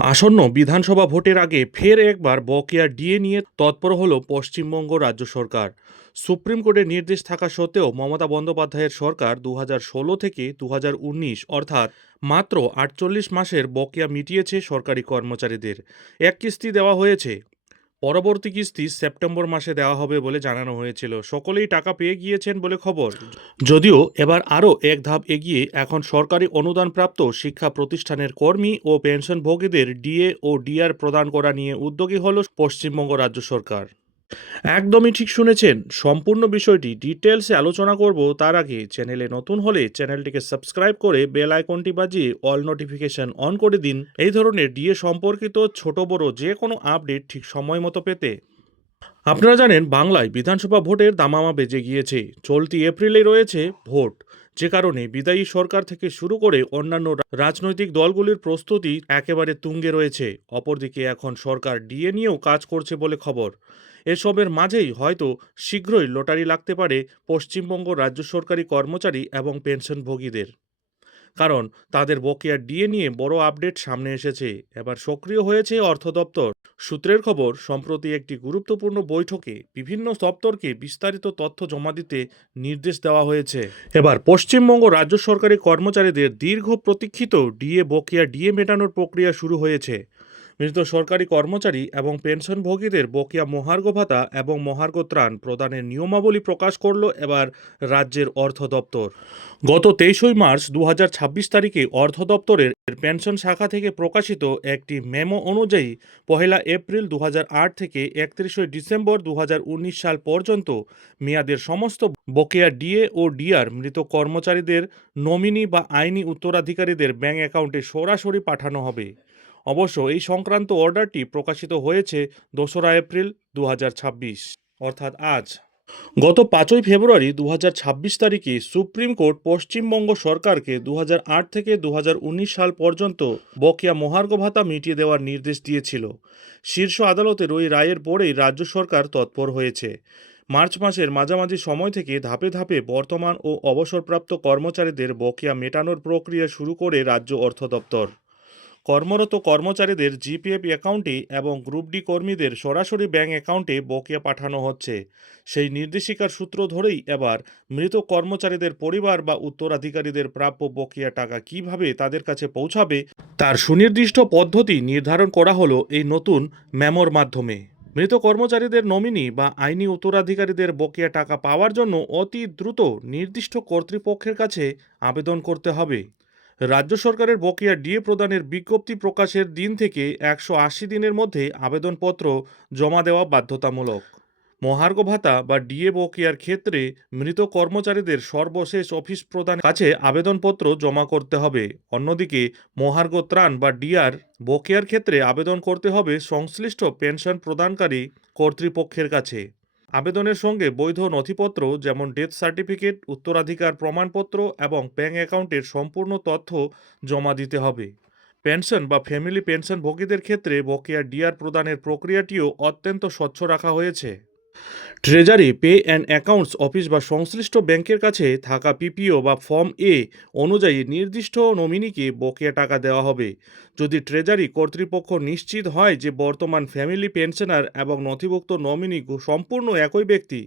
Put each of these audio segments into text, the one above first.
আসন্ন বিধানসভা ভোটের আগে ফের একবার বকেয়া ডিএ নিয়ে তৎপর হল পশ্চিমবঙ্গ রাজ্য সরকার। সুপ্রিম কোর্টের নির্দেশ থাকা সত্ত্বেও মমতা বন্দ্যোপাধ্যায়ের সরকার 2016 থেকে 2019 অর্থাৎ মাত্র 48 মাসের বকেয়া মিটিয়েছে সরকারি কর্মচারীদের। এক কিস্তি দেওয়া হয়েছে, পরবর্তী কিস্তি সেপ্টেম্বর মাসে দেওয়া হবে বলে জানানো হয়েছিল। সকলেই টাকা পেয়ে গিয়েছেন বলে খবর। যদিও এবার আরও এক ধাপ এগিয়ে এখন সরকারি অনুদানপ্রাপ্ত শিক্ষা প্রতিষ্ঠানের কর্মী ও পেনশনভোগীদের ডিএ ও ডিআর প্রদান করা নিয়ে উদ্যোগী হল পশ্চিমবঙ্গ রাজ্য সরকার। একদমই ঠিক শুনেছেন, সম্পূর্ণ বিষয়টি ডিটেলসে আলোচনা করব। তার আগে চ্যানেলে নতুন হলে চ্যানেলটিকে সাবস্ক্রাইব করে বেল আইকনটি বাজিয়ে অল নোটিফিকেশন অন করে দিন এই ধরনের ডিএ সম্পর্কিত ছোট বড় যে কোনো আপডেট ঠিক সময় মতো পেতে। আপনারা জানেন, বাংলায় বিধানসভা ভোটের দামামা বেজে গিয়েছে। চলতি এপ্রিলে রয়েছে ভোট, যে কারণে বিদায়ী সরকার থেকে শুরু করে অন্যান্য রাজনৈতিক দলগুলির প্রস্তুতি একেবারে তুঙ্গে রয়েছে। অপরদিকে এখন সরকার ডিএ নিয়েও কাজ করছে বলে খবর। এসবের মাঝেই হয়তো শীঘ্রই লটারি লাগতে পারে পশ্চিমবঙ্গ রাজ্য সরকারি কর্মচারী এবং পেনশনভোগীদের, কারণ তাদের বকেয়া ডিএ নিয়ে বড় আপডেট সামনে এসেছে। এবার সক্রিয় হয়েছে অর্থ দপ্তর। সূত্রের খবর, সম্প্রতি একটি গুরুত্বপূর্ণ বৈঠকে বিভিন্ন দপ্তরকে বিস্তারিত তথ্য জমা দিতে নির্দেশ দেওয়া হয়েছে। এবার পশ্চিমবঙ্গ রাজ্য সরকারি কর্মচারীদের দীর্ঘ প্রতীক্ষিত ডিএ বকেয়া ডিএ মেটানোর প্রক্রিয়া শুরু হয়েছে। মৃত সরকারি কর্মচারী এবং পেনশনভোগীদের বকেয়া মহার্ঘ ভাতা এবং মহার্ঘ ত্রাণ প্রদানের নিয়মাবলী প্রকাশ করল এবার রাজ্যের অর্থ দপ্তর। গত 23 মার্চ 2026 তারিখে অর্থ দপ্তরের পেনশন শাখা থেকে প্রকাশিত একটি মেমো অনুযায়ী 1 এপ্রিল 2008 থেকে 31 ডিসেম্বর 2019 সাল পর্যন্ত মেয়াদের সমস্ত বকেয়া ডিএ ও ডিআর মৃত কর্মচারীদের নমিনি বা আইনি উত্তরাধিকারীদের ব্যাংক অ্যাকাউন্টে সরাসরি পাঠানো হবে। অবশ্য এই সংক্রান্ত অর্ডারটি প্রকাশিত হয়েছে 2রা এপ্রিল 2026, অর্থাৎ আজ। গত 5ই ফেব্রুয়ারি 2026 তারিখে সুপ্রিম কোর্ট পশ্চিমবঙ্গ সরকারকে 2008 থেকে 2019 সাল পর্যন্ত বকেয়া মহার্ঘ ভাতা মিটিয়ে দেওয়ার নির্দেশ দিয়েছিল। শীর্ষ আদালতের ওই রায়ের পরেই রাজ্য সরকার তৎপর হয়েছে। মার্চ মাসের মাঝামাঝি সময় থেকে ধাপে ধাপে বর্তমান ও অবসরপ্রাপ্ত কর্মচারীদের বকেয়া মেটানোর প্রক্রিয়া শুরু করে রাজ্য অর্থ দপ্তর। কর্মরত কর্মচারীদের জিপিএফ অ্যাকাউন্টে এবং গ্রুপ ডি কর্মীদের সরাসরি ব্যাংক অ্যাকাউন্টে বকেয়া পাঠানো হচ্ছে। সেই নির্দেশিকার সূত্র ধরেই এবার মৃত কর্মচারীদের পরিবার বা উত্তরাধিকারীদের প্রাপ্য বকেয়া টাকা কিভাবে তাদের কাছে পৌঁছাবে তার সুনির্দিষ্ট পদ্ধতি নির্ধারণ করা হলো এই নতুন মেমোর মাধ্যমে। মৃত কর্মচারীদের নমিনি বা আইনি উত্তরাধিকারীদের বকেয়া টাকা পাওয়ার জন্য অতি দ্রুত নির্দিষ্ট কর্তৃপক্ষের কাছে আবেদন করতে হবে। রাজ্য সরকারের বকেয়া ডিএ প্রদানের বিজ্ঞপ্তি প্রকাশের দিন থেকে 180 দিনের মধ্যে আবেদনপত্র জমা দেওয়া বাধ্যতামূলক। মহার্ঘ ভাতা বা ডিএ বকেয়ার ক্ষেত্রে মৃত কর্মচারীদের সর্বশেষ অফিস প্রধানের কাছে আবেদনপত্র জমা করতে হবে। অন্যদিকে মহার্ঘ ত্রাণ বা ডিআর বকেয়ার ক্ষেত্রে আবেদন করতে হবে সংশ্লিষ্ট পেনশন প্রদানকারী কর্তৃপক্ষের কাছে। আবেদনের সঙ্গে বৈধ নথিপত্র যেমন ডেথ সার্টিফিকেট, উত্তরাধিকার প্রমাণপত্র এবং ব্যাংক অ্যাকাউন্টের সম্পূর্ণ তথ্য জমা দিতে হবে। পেনশন বা ফ্যামিলি পেনশনভোগীদের ক্ষেত্রে বকেয়া ডিআর প্রদানের প্রক্রিয়াটিও অত্যন্ত স্বচ্ছ রাখা হয়েছে। Treasury pay and accounts office বা সংশ্লিষ্ট ব্যাংকের কাছে থাকা পিপিও বা ফর্ম এ অনুযায়ী নির্দিষ্ট নমিনিকে বকেয়া টাকা দেওয়া হবে। যদি ট্রেজারি কর্তৃপক্ষ নিশ্চিত হয় যে বর্তমান ফ্যামিলি পেনশনার এবং নথিভুক্ত নমিনি সম্পূর্ণ একই ব্যক্তি,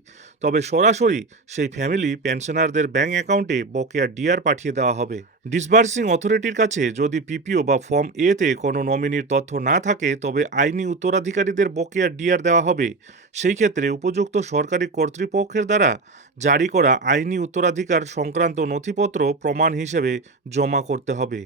তবে সরাসরি সেই ফ্যামিলি পেনশনারদের ব্যাংক অ্যাকাউন্টে বকেয়া ডিআর পাঠিয়ে দেওয়া হবে। ডিসবার্সিং অথরিটির কাছে যদি পিপিও বা ফর্ম এতে কোনো নমিনির তথ্য না থাকে, তবে আইনি উত্তরাধিকারীদের বকেয়া ডিআর দেওয়া হবে। সেই ক্ষেত্রে উপযুক্ত সরকারি কর্তৃপক্ষের দ্বারা জারি করা আইনি উত্তরাধিকার সংক্রান্ত নথিপত্র প্রমাণ হিসেবে জমা করতে হবে।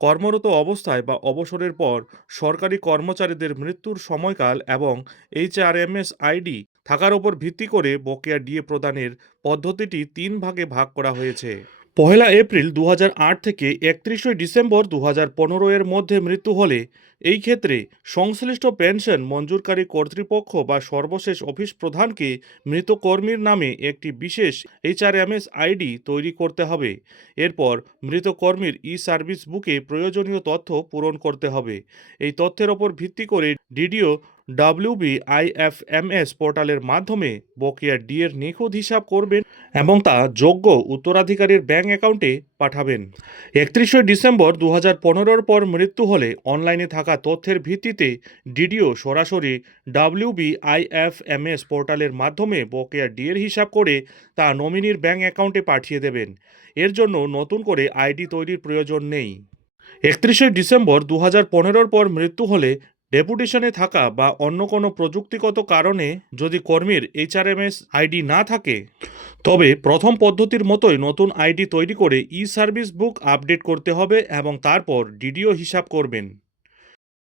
কর্মরত অবস্থায় বা অবসরের পর সরকারি কর্মচারীদের মৃত্যুর সময়কাল এবং এইচআরএমএস আইডি থাকার উপর ভিত্তি করে বকেয়া ডিএ প্রদানের পদ্ধতিটি 3 ভাগে ভাগ করা হয়েছে। 1 এপ্রিল 2008 থেকে 31 ডিসেম্বর 2015 এর মধ্যে মৃত্যু হলে এই ক্ষেত্রে সংশ্লিষ্ট পেনশন মঞ্জুরকারী কর্তৃপক্ষ বা সর্বশেষ অফিস প্রধানকে মৃত কর্মীর নামে একটি বিশেষ এইচআরএমএস আইডি তৈরি করতে হবে। এরপর মৃত কর্মীর ই সার্ভিস বুকে প্রয়োজনীয় তথ্য পূরণ করতে হবে। এই তথ্যের ওপর ভিত্তি করে ডিডিও WBIFMS পোর্টালের মাধ্যমে বকেয়া ডিএর নিখুঁত হিসাব করবেন এবং তা যোগ্য উত্তরাধিকারীর ব্যাংক অ্যাকাউন্টে পাঠাবেন। 31শে ডিসেম্বর 2015 পর মৃত্যু হলে অনলাইনে থাকা তথ্যের ভিত্তিতে ডিডিও সরাসরি WBIFMS পোর্টালের মাধ্যমে বকেয়া ডিএর হিসাব করে তা নমিনির ব্যাংক অ্যাকাউন্টে পাঠিয়ে দেবেন। এর জন্য নতুন করে আইডি তৈরির প্রয়োজন নেই। 31শে ডিসেম্বর 2015 পর মৃত্যু হলে ডেপুটেশনে থাকা বা অন্য কোনো প্রযুক্তিগত কারণে যদি কর্মীর HRMS আইডি না থাকে, তবে প্রথম পদ্ধতির মতোই নতুন আইডি তৈরি করে ই সার্ভিস বুক আপডেট করতে হবে এবং তারপর ডিডিও হিসাব করবেন।